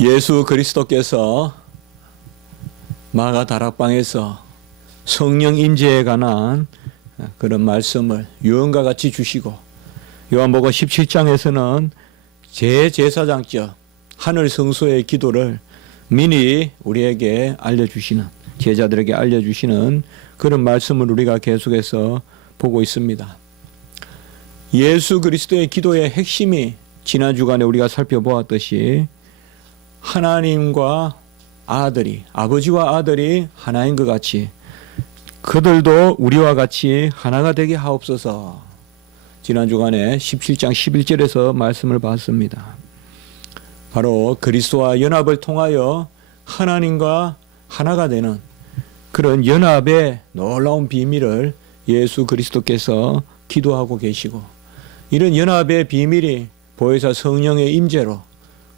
예수 그리스도께서 마가 다락방에서 성령 임재에 관한 그런 말씀을 유언과 같이 주시고, 요한복음 17장에서는 제제사장적 하늘 성소의 기도를 미리 우리에게 알려주시는, 제자들에게 알려주시는 그런 말씀을 우리가 계속해서 보고 있습니다. 예수 그리스도의 기도의 핵심이 지난 주간에 우리가 살펴보았듯이 하나님과 아들이, 아버지와 아들이 하나인 것 같이 그들도 우리와 같이 하나가 되게 하옵소서. 지난 주간에 17장 11절에서 말씀을 봤습니다. 바로 그리스도와 연합을 통하여 하나님과 하나가 되는 그런 연합의 놀라운 비밀을 예수 그리스도께서 기도하고 계시고, 이런 연합의 비밀이 보혜사 성령의 임재로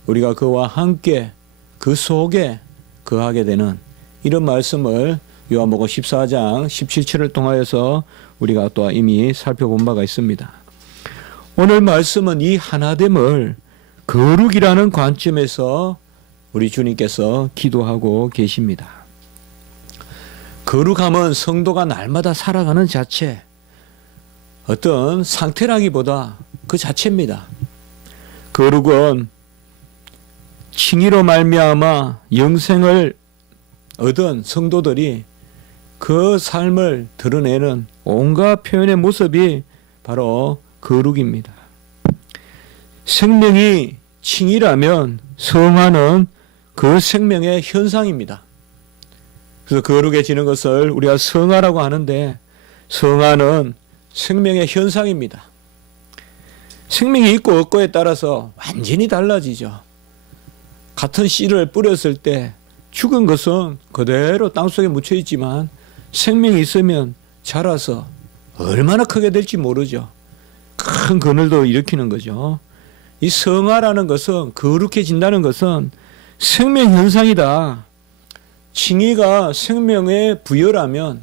우리가 그와 함께 그 속에 거하게 되는 이런 말씀을 요한복음 14장 17절을 통하여서 우리가 또 이미 살펴본 바가 있습니다. 오늘 말씀은 이 하나됨을 거룩이라는 관점에서 우리 주님께서 기도하고 계십니다. 거룩함은 성도가 날마다 살아가는 자체, 어떤 상태라기보다 그 자체입니다. 거룩은 칭의로 말미암아 영생을 얻은 성도들이 그 삶을 드러내는 온갖 표현의 모습이 바로 거룩입니다. 생명이 칭의라면 성화는 그 생명의 현상입니다. 그래서 거룩해지는 것을 우리가 성화라고 하는데, 성화는 생명의 현상입니다. 생명이 있고 없고에 따라서 완전히 달라지죠. 같은 씨를 뿌렸을 때 죽은 것은 그대로 땅속에 묻혀 있지만 생명이 있으면 자라서 얼마나 크게 될지 모르죠. 큰 그늘도 일으키는 거죠. 이 성화라는 것은, 거룩해진다는 것은 생명 현상이다. 칭의가 생명의 부여라면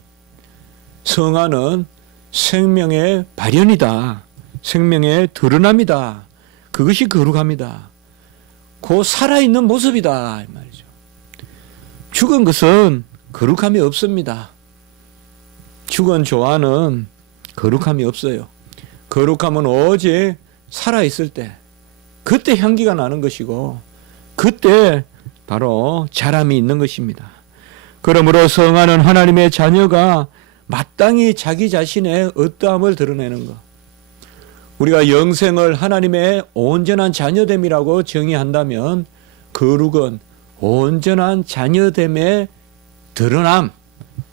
성화는 생명의 발현이다. 생명의 드러남이다. 그것이 거룩합니다. 그 살아있는 모습이다, 이 말이죠. 죽은 것은 거룩함이 없습니다. 죽은 조화는 거룩함이 없어요. 거룩함은 오직 살아있을 때, 그때 향기가 나는 것이고, 그때 바로 자람이 있는 것입니다. 그러므로 성화는 하나님의 자녀가 마땅히 자기 자신의 어떠함을 드러내는 것. 우리가 영생을 하나님의 온전한 자녀됨이라고 정의한다면, 거룩은 온전한 자녀됨의 드러남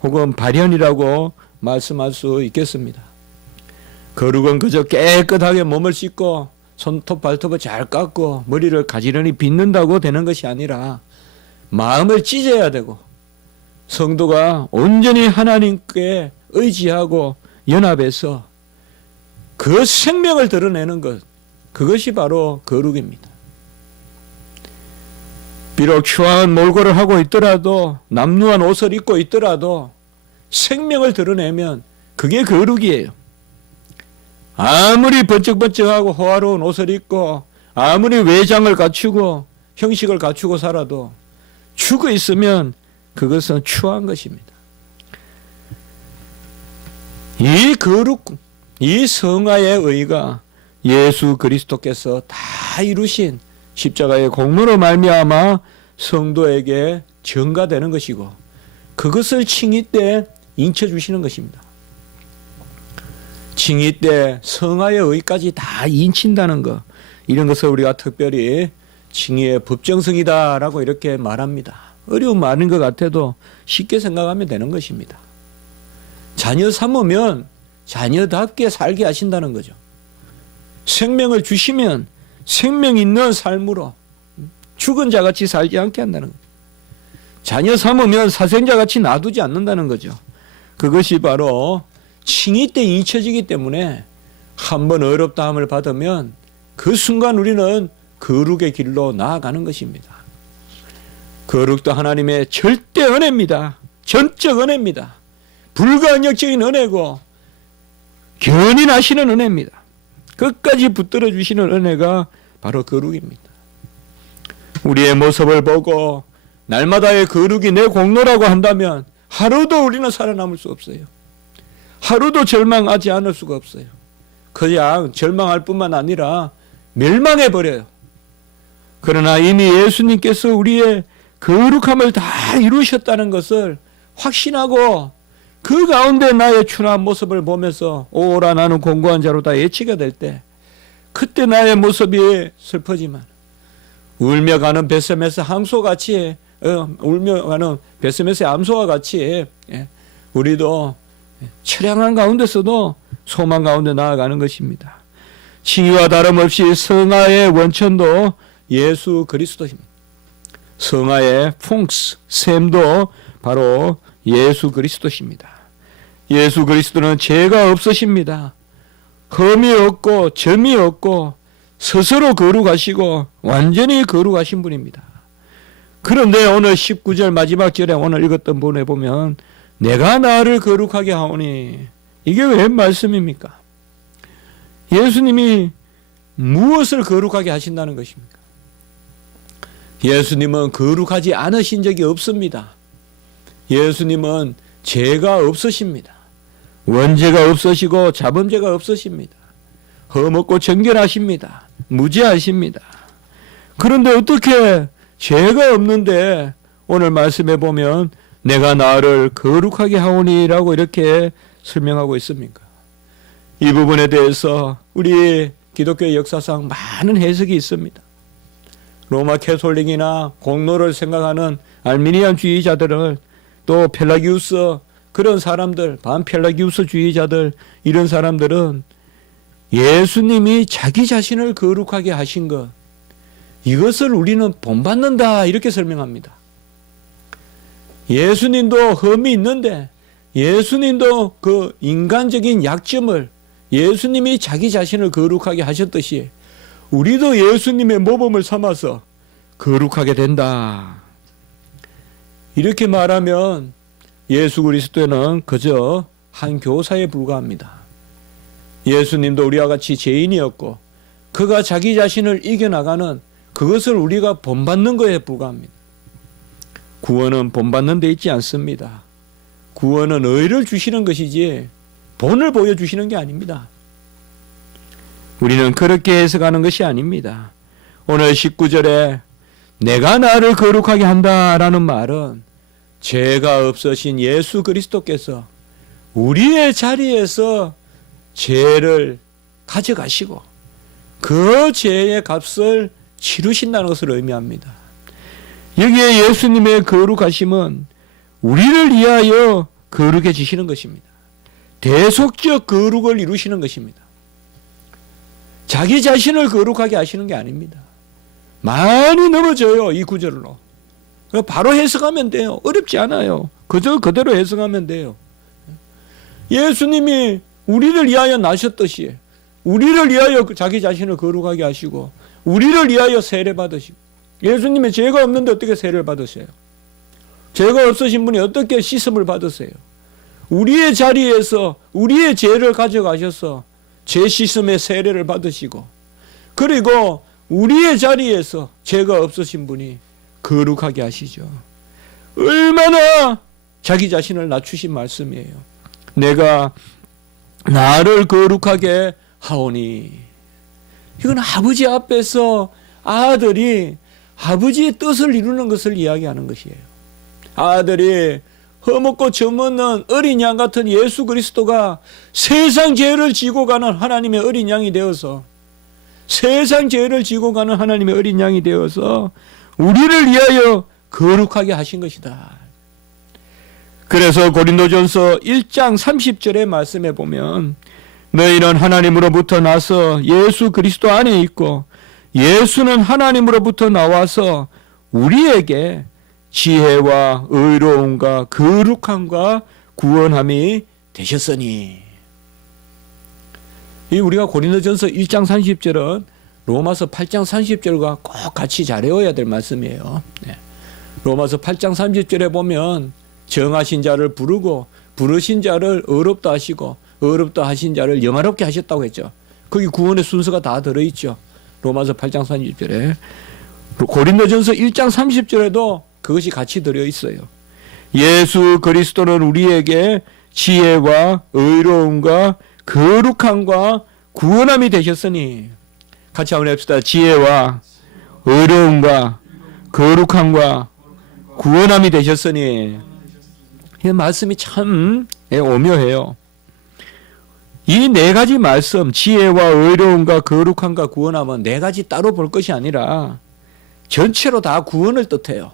혹은 발현이라고 말씀할 수 있겠습니다. 거룩은 그저 깨끗하게 몸을 씻고 손톱 발톱을 잘 깎고 머리를 가지런히 빗는다고 되는 것이 아니라 마음을 찢어야 되고, 성도가 온전히 하나님께 의지하고 연합해서 그 생명을 드러내는 것, 그것이 바로 거룩입니다. 비록 추한 몰골을 하고 있더라도, 남루한 옷을 입고 있더라도 생명을 드러내면 그게 거룩이에요. 아무리 번쩍번쩍하고 호화로운 옷을 입고 아무리 외장을 갖추고 형식을 갖추고 살아도 죽어 있으면 그것은 추한 것입니다. 이 거룩, 이 성화의 의가 예수 그리스도께서 다 이루신 십자가의 공로로 말미암아 성도에게 전가되는 것이고, 그것을 칭의 때 인쳐주시는 것입니다. 칭의 때 성화의 의까지 다 인친다는 것, 이런 것을 우리가 특별히 칭의의 법정성이다라고 이렇게 말합니다. 어려운 말인 것 같아도 쉽게 생각하면 되는 것입니다. 자녀 삼으면 자녀답게 살게 하신다는 거죠. 생명을 주시면 생명 있는 삶으로 죽은 자같이 살지 않게 한다는 거죠. 자녀 삼으면 사생자같이 놔두지 않는다는 거죠. 그것이 바로 칭의 때 잊혀지기 때문에 한번 어렵다함을 받으면 그 순간 우리는 거룩의 길로 나아가는 것입니다. 거룩도 하나님의 절대 은혜입니다. 전적 은혜입니다. 불가항력적인 은혜고 견인하시는 은혜입니다. 끝까지 붙들어 주시는 은혜가 바로 거룩입니다. 우리의 모습을 보고 날마다의 거룩이 내 공로라고 한다면 하루도 우리는 살아남을 수 없어요. 하루도 절망하지 않을 수가 없어요. 그냥 절망할 뿐만 아니라 멸망해 버려요. 그러나 이미 예수님께서 우리의 거룩함을 다 이루셨다는 것을 확신하고 그 가운데 나의 추나한 모습을 보면서 오라 나는 공고한 자로다 예치가 될 때 그때 나의 모습이 슬퍼지만 울며 가는 베세메스 항소같이 울며 가는 베세메스의 암소와 같이 우리도 처량한 가운데서도 소망 가운데 나아가는 것입니다. 칭의와 다름없이 성화의 원천도 예수 그리스도입니다. 성화의 퐁스, 셈도 바로 예수 그리스도십니다. 예수 그리스도는 죄가 없으십니다. 흠이 없고 점이 없고 스스로 거룩하시고 완전히 거룩하신 분입니다. 그런데 오늘 19절 마지막 절에 오늘 읽었던 본에 보면 내가 나를 거룩하게 하오니 이게 웬 말씀입니까? 예수님이 무엇을 거룩하게 하신다는 것입니까? 예수님은 거룩하지 않으신 적이 없습니다. 예수님은 죄가 없으십니다. 원죄가 없으시고 자범죄가 없으십니다. 흠없고 정결하십니다. 무죄하십니다. 그런데 어떻게 죄가 없는데 오늘 말씀에 보면 내가 나를 거룩하게 하오니라고 이렇게 설명하고 있습니까? 이 부분에 대해서 우리 기독교의 역사상 많은 해석이 있습니다. 로마 캐톨릭이나 공로를 생각하는 알미니안주의자들은 또 펠라기우스 그런 사람들, 반펠라기우스주의자들 이런 사람들은 예수님이 자기 자신을 거룩하게 하신 것 이것을 우리는 본받는다 이렇게 설명합니다. 예수님도 흠이 있는데 예수님도 그 인간적인 약점을 예수님이 자기 자신을 거룩하게 하셨듯이 우리도 예수님의 모범을 삼아서 거룩하게 된다. 이렇게 말하면 예수 그리스도는 그저 한 교사에 불과합니다. 예수님도 우리와 같이 죄인이었고 그가 자기 자신을 이겨나가는 그것을 우리가 본받는 것에 불과합니다. 구원은 본받는 데 있지 않습니다. 구원은 의를 주시는 것이지 본을 보여주시는 게 아닙니다. 우리는 그렇게 해석하는 것이 아닙니다. 오늘 19절에 내가 나를 거룩하게 한다라는 말은 죄가 없으신 예수 그리스도께서 우리의 자리에서 죄를 가져가시고 그 죄의 값을 치르신다는 것을 의미합니다. 여기에 예수님의 거룩하심은 우리를 위하여 거룩해지시는 것입니다. 대속적 거룩을 이루시는 것입니다. 자기 자신을 거룩하게 하시는 게 아닙니다. 많이 넘어져요. 이 구절로. 바로 해석하면 돼요. 어렵지 않아요. 그저 그대로 해석하면 돼요. 예수님이 우리를 위하여 나셨듯이 우리를 위하여 자기 자신을 거룩하게 하시고 우리를 위하여 세례 받으시고 예수님의 죄가 없는데 어떻게 세례를 받으세요? 죄가 없으신 분이 어떻게 씻음을 받으세요? 우리의 자리에서 우리의 죄를 가져가셔서 죄 씻음의 세례를 받으시고 그리고 우리의 자리에서 죄가 없으신 분이 거룩하게 하시죠. 얼마나 자기 자신을 낮추신 말씀이에요. 내가 나를 거룩하게 하오니 이건 아버지 앞에서 아들이 아버지의 뜻을 이루는 것을 이야기하는 것이에요. 아들이 흠없고 점없는 어린 양 같은 예수 그리스도가 세상 죄를 지고 가는 하나님의 어린 양이 되어서 세상 죄를 지고 가는 하나님의 어린 양이 되어서 우리를 위하여 거룩하게 하신 것이다. 그래서 고린도전서 1장 30절의 말씀에 보면 너희는 하나님으로부터 나서 예수 그리스도 안에 있고 예수는 하나님으로부터 나와서 우리에게 지혜와 의로움과 거룩함과 구원함이 되셨으니. 이 우리가 고린도전서 1장 30절은 로마서 8장 30절과 꼭 같이 잘 외워야 될 말씀이에요. 로마서 8장 30절에 보면 정하신 자를 부르고 부르신 자를 의롭다 하시고 의롭다 하신 자를 영화롭게 하셨다고 했죠. 거기 구원의 순서가 다 들어있죠. 로마서 8장 30절에 고린도전서 1장 30절에도 그것이 같이 들어 있어요. 예수 그리스도는 우리에게 지혜와 의로움과 거룩함과 구원함이 되셨으니, 같이 한번 해봅시다. 지혜와 의로움과 거룩함과 구원함이 되셨으니. 이 말씀이 참 오묘해요. 이 네 가지 말씀, 지혜와 의로움과 거룩함과 구원함은 네 가지 따로 볼 것이 아니라 전체로 다 구원을 뜻해요.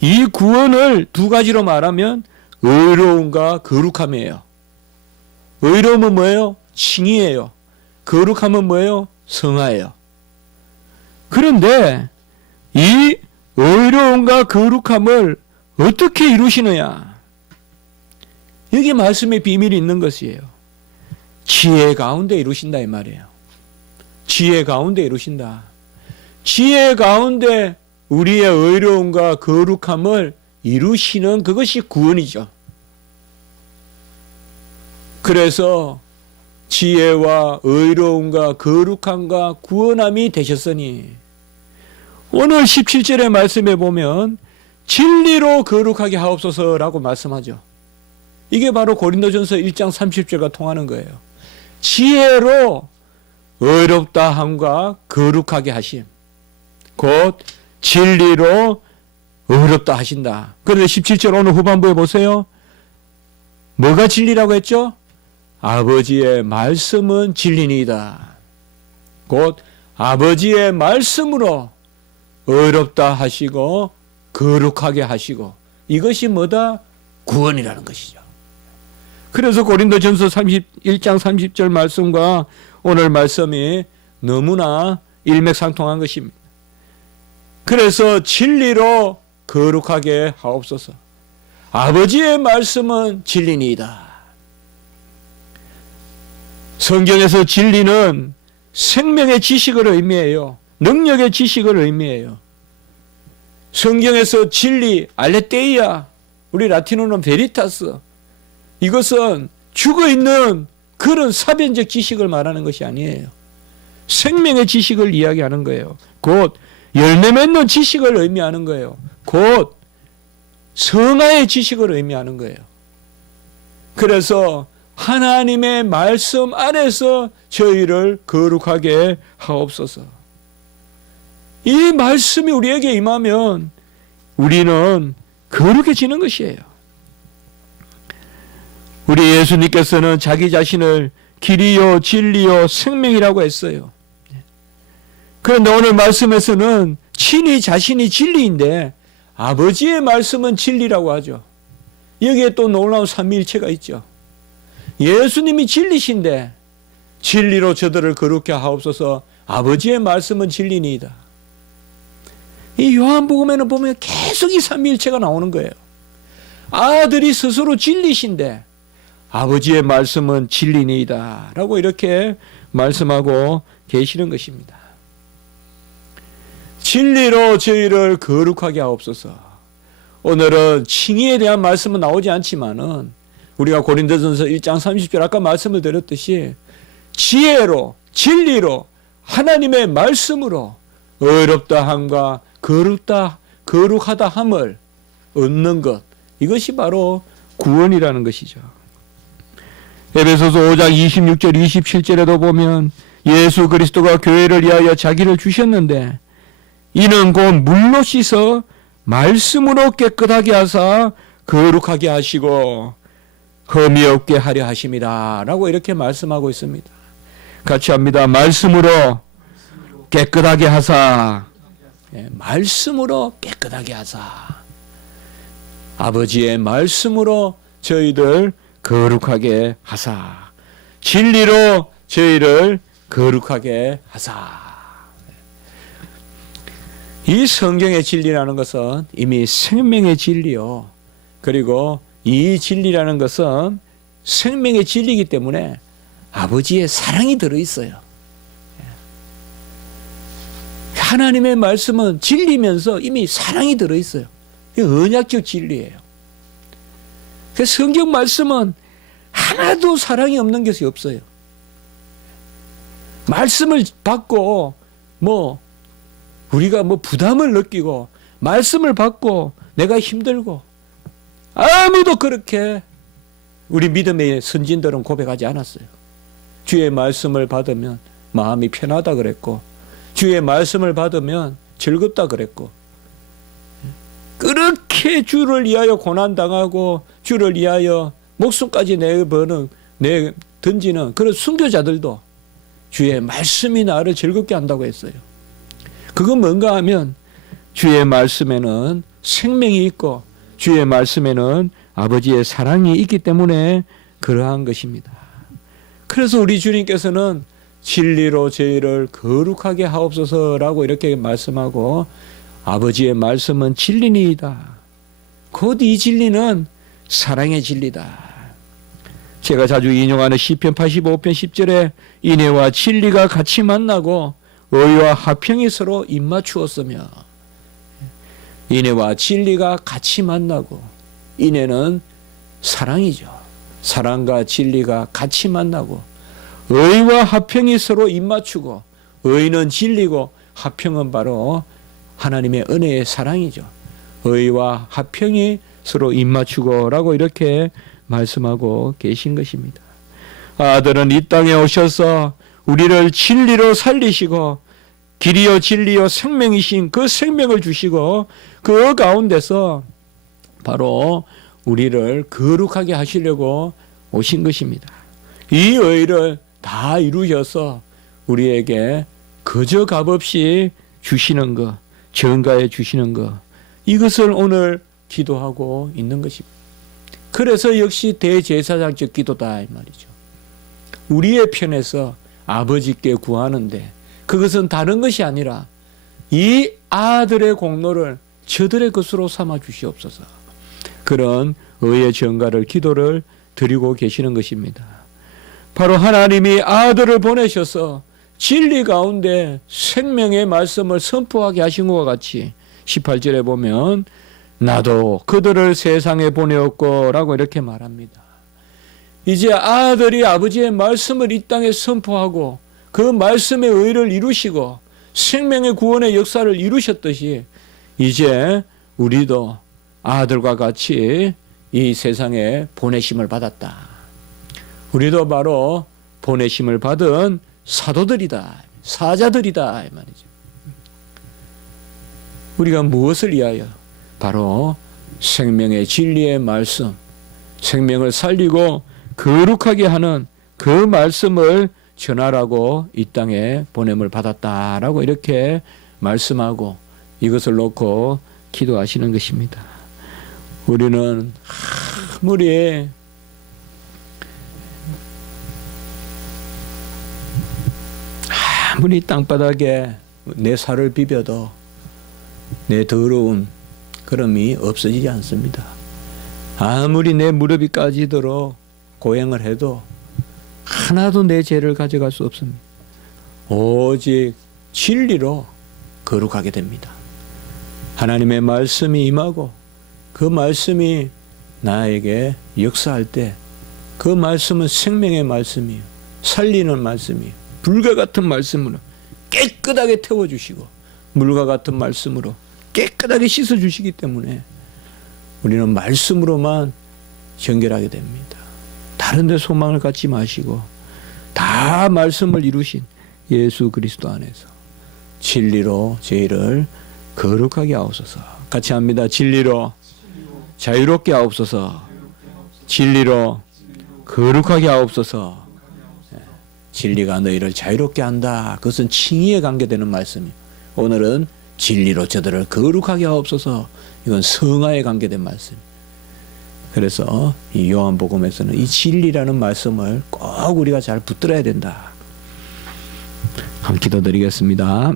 이 구원을 두 가지로 말하면 의로움과 거룩함이에요. 의로움은 뭐예요? 칭의예요. 거룩함은 뭐예요? 성화예요. 그런데 이 의로움과 거룩함을 어떻게 이루시느냐? 여기 말씀의 비밀이 있는 것이에요. 지혜 가운데 이루신다 이 말이에요. 지혜 가운데 이루신다. 지혜 가운데 우리의 의로움과 거룩함을 이루시는 그것이 구원이죠. 그래서 지혜와 의로움과 거룩함과 구원함이 되셨으니, 오늘 17절의 말씀에 보면 진리로 거룩하게 하옵소서라고 말씀하죠. 이게 바로 고린도전서 1장 30절과 통하는 거예요. 지혜로 의롭다 함과 거룩하게 하심, 곧 진리로 의롭다 하신다. 그런데 17절 오늘 후반부에 보세요. 뭐가 진리라고 했죠? 아버지의 말씀은 진리니이다. 곧 아버지의 말씀으로 의롭다 하시고 거룩하게 하시고, 이것이 뭐다? 구원이라는 것이죠. 그래서 고린도전서 1장 30절 말씀과 오늘 말씀이 너무나 일맥상통한 것입니다. 그래서 진리로 거룩하게 하옵소서. 아버지의 말씀은 진리니이다. 성경에서 진리는 생명의 지식을 의미해요. 능력의 지식을 의미해요. 성경에서 진리, 알레테이아, 우리 라틴어는 베리타스, 이것은 죽어있는 그런 사변적 지식을 말하는 것이 아니에요. 생명의 지식을 이야기하는 거예요. 곧 열매 맺는 지식을 의미하는 거예요. 곧 성화의 지식을 의미하는 거예요. 그래서 하나님의 말씀 안에서 저희를 거룩하게 하옵소서. 이 말씀이 우리에게 임하면 우리는 거룩해지는 것이에요. 우리 예수님께서는 자기 자신을 길이요 진리요 생명이라고 했어요. 그런데 오늘 말씀에서는 친히 자신이 진리인데 아버지의 말씀은 진리라고 하죠. 여기에 또 놀라운 삼위일체가 있죠. 예수님이 진리신데 진리로 저들을 거룩해 하옵소서. 아버지의 말씀은 진리니이다. 이 요한복음에는 보면 계속 이 삼위일체가 나오는 거예요. 아들이 스스로 진리신데 아버지의 말씀은 진리니이다 라고 이렇게 말씀하고 계시는 것입니다. 진리로 저희를 거룩하게 하옵소서. 오늘은 칭의에 대한 말씀은 나오지 않지만은 우리가 고린도전서 1장 30절 아까 말씀을 드렸듯이 지혜로 진리로 하나님의 말씀으로 의롭다 함과 거룩하다 함을 얻는 것, 이것이 바로 구원이라는 것이죠. 에베소서 5장 26절 27절에도 보면 예수 그리스도가 교회를 위하여 자기를 주셨는데 이는 곧 물로 씻어 말씀으로 깨끗하게 하사 거룩하게 하시고 흠이 없게 하려 하심이다 라고 이렇게 말씀하고 있습니다. 같이 합니다. 말씀으로 깨끗하게 하사. 말씀으로 깨끗하게 하사. 아버지의 말씀으로 저희들 거룩하게 하사. 진리로 저희를 거룩하게 하사. 이 성경의 진리라는 것은 이미 생명의 진리요. 그리고 이 진리라는 것은 생명의 진리이기 때문에 아버지의 사랑이 들어있어요. 하나님의 말씀은 진리면서 이미 사랑이 들어있어요. 이게 언약적 진리예요. 그래서 성경 말씀은 하나도 사랑이 없는 것이 없어요. 말씀을 받고 우리가 뭐 부담을 느끼고 말씀을 받고 내가 힘들고 아무도 그렇게 우리 믿음의 선진들은 고백하지 않았어요. 주의 말씀을 받으면 마음이 편하다 그랬고 주의 말씀을 받으면 즐겁다 그랬고 그렇게 주를 위하여 고난당하고 주를 위하여 목숨까지 던지는 그런 순교자들도 주의 말씀이 나를 즐겁게 한다고 했어요. 그건 뭔가 하면 주의 말씀에는 생명이 있고 주의 말씀에는 아버지의 사랑이 있기 때문에 그러한 것입니다. 그래서 우리 주님께서는 진리로 저희를 거룩하게 하옵소서라고 이렇게 말씀하고 아버지의 말씀은 진리니이다. 곧 이 진리는 사랑의 진리다. 제가 자주 인용하는 시편 85편 10절에 인애와 진리가 같이 만나고 의와 화평이 서로 입맞추었으며 인애와 진리가 같이 만나고 인애는 사랑이죠. 사랑과 진리가 같이 만나고 의와 화평이 서로 입맞추고 의는 진리고 화평은 바로 하나님의 은혜의 사랑이죠. 의와 화평이 서로 입맞추고라고 이렇게 말씀하고 계신 것입니다. 아들은 이 땅에 오셔서 우리를 진리로 살리시고 길이요 진리요 생명이신 그 생명을 주시고 그 가운데서 바로 우리를 거룩하게 하시려고 오신 것입니다. 이 의를 다 이루셔서 우리에게 그저 값없이 주시는 것, 전가해 주시는 것, 이것을 오늘 기도하고 있는 것입니다. 그래서 역시 대제사장적 기도다 이 말이죠. 우리의 편에서 아버지께 구하는데 그것은 다른 것이 아니라 이 아들의 공로를 저들의 것으로 삼아 주시옵소서. 그런 의의 전가를 기도를 드리고 계시는 것입니다. 바로 하나님이 아들을 보내셔서 진리 가운데 생명의 말씀을 선포하게 하신 것과 같이 18절에 보면 나도 그들을 세상에 보내었고 라고 이렇게 말합니다. 이제 아들이 아버지의 말씀을 이 땅에 선포하고 그 말씀의 의를 이루시고 생명의 구원의 역사를 이루셨듯이 이제 우리도 아들과 같이 이 세상에 보내심을 받았다. 우리도 바로 보내심을 받은 사도들이다. 사자들이다 이 말이죠. 우리가 무엇을 위하여? 바로 생명의 진리의 말씀, 생명을 살리고 거룩하게 하는 그 말씀을 전하라고 이 땅에 보냄을 받았다라고 이렇게 말씀하고 이것을 놓고 기도하시는 것입니다. 우리는 아무리 땅바닥에 내 살을 비벼도 내 더러운 그럼이 없어지지 않습니다. 아무리 내 무릎이 까지도록 고행을 해도 하나도 내 죄를 가져갈 수 없습니다. 오직 진리로 거룩하게 됩니다. 하나님의 말씀이 임하고 그 말씀이 나에게 역사할 때 그 말씀은 생명의 말씀이에요. 살리는 말씀이에요. 불과 같은 말씀으로 깨끗하게 태워주시고 물과 같은 말씀으로 깨끗하게 씻어주시기 때문에 우리는 말씀으로만 정결하게 됩니다. 다른 데 소망을 갖지 마시고 다 말씀을 이루신 예수 그리스도 안에서 진리로 저희를 거룩하게 하옵소서. 같이 합니다. 진리로 자유롭게 하옵소서. 진리로 거룩하게 하옵소서. 진리가 너희를 자유롭게 한다. 그것은 칭의에 관계되는 말씀이에요. 오늘은 진리로 저들을 거룩하게 하옵소서. 이건 성화에 관계된 말씀이에요. 그래서 이 요한복음에서는 이 진리라는 말씀을 꼭 우리가 잘 붙들어야 된다. 함께 기도드리겠습니다.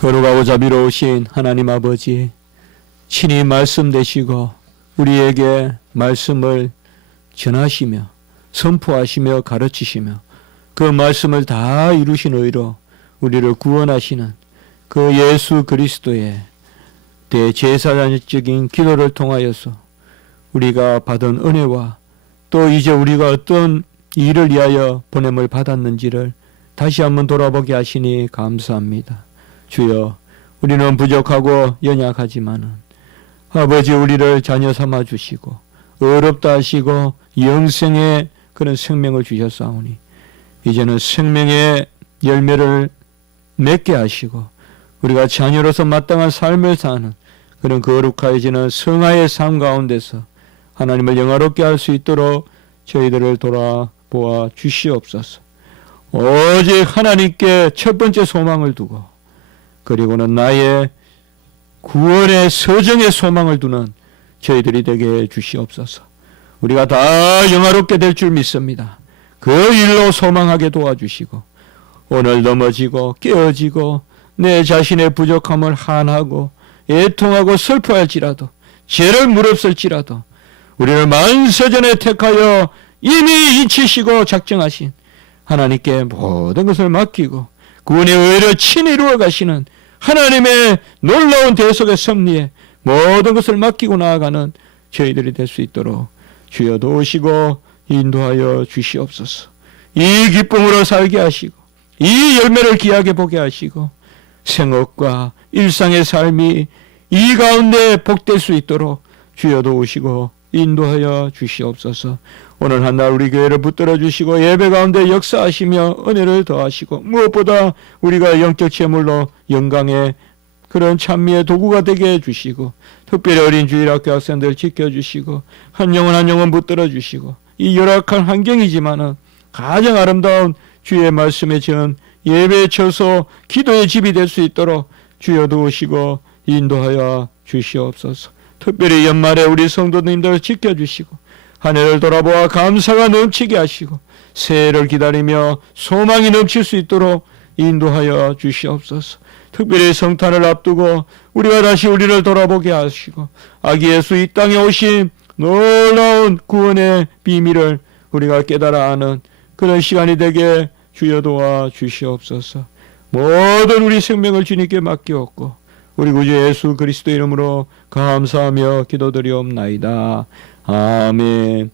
거룩하고 자비로우신 하나님 아버지, 친히 말씀 되시고 우리에게 말씀을 전하시며 선포하시며 가르치시며 그 말씀을 다 이루신 의로 우리를 구원하시는 그 예수 그리스도의 대제사장적인 기도를 통하여서 우리가 받은 은혜와 또 이제 우리가 어떤 일을 위하여 보냄을 받았는지를 다시 한번 돌아보게 하시니 감사합니다. 주여, 우리는 부족하고 연약하지만은 아버지 우리를 자녀 삼아 주시고 어렵다 하시고 영생의 그런 생명을 주셨사오니 이제는 생명의 열매를 맺게 하시고 우리가 자녀로서 마땅한 삶을 사는 그런 거룩하여지는 성화의 삶 가운데서 하나님을 영화롭게 할 수 있도록 저희들을 돌아보아 주시옵소서. 오직 하나님께 첫 번째 소망을 두고 그리고는 나의 구원의 서정의 소망을 두는 저희들이 되게 해 주시옵소서. 우리가 다 영화롭게 될 줄 믿습니다. 그 일로 소망하게 도와주시고 오늘 넘어지고 깨어지고 내 자신의 부족함을 한하고 애통하고 슬퍼할지라도 죄를 무릅쓸지라도 우리를 만세전에 택하여 이미 잊히시고 작정하신 하나님께 모든 것을 맡기고 구원의 의를 친히 이루어 가시는 하나님의 놀라운 대속의 섭리에 모든 것을 맡기고 나아가는 저희들이 될 수 있도록 주여 도우시고 인도하여 주시옵소서. 이 기쁨으로 살게 하시고 이 열매를 귀하게 보게 하시고 생업과 일상의 삶이 이 가운데 복될 수 있도록 주여 도우시고 인도하여 주시옵소서. 오늘 한 날 우리 교회를 붙들어 주시고 예배 가운데 역사하시며 은혜를 더하시고 무엇보다 우리가 영적 제물로 영광의 그런 찬미의 도구가 되게 해주시고 특별히 어린 주일학교 학생들 지켜주시고 한 영혼 한 영혼 붙들어 주시고 이 열악한 환경이지만은 가장 아름다운 주의 말씀에 지은 예배의 처소 기도의 집이 될 수 있도록 주여 도우시고 인도하여 주시옵소서. 특별히 연말에 우리 성도님들 지켜주시고 한 해를 돌아보아 감사가 넘치게 하시고 새해를 기다리며 소망이 넘칠 수 있도록 인도하여 주시옵소서. 특별히 성탄을 앞두고 우리가 다시 우리를 돌아보게 하시고 아기 예수 이 땅에 오신 놀라운 구원의 비밀을 우리가 깨달아 아는 그런 시간이 되게 주여 도와 주시옵소서. 모든 우리 생명을 주님께 맡기옵고 우리 구주 예수 그리스도 이름으로 감사하며 기도드리옵나이다. 아멘.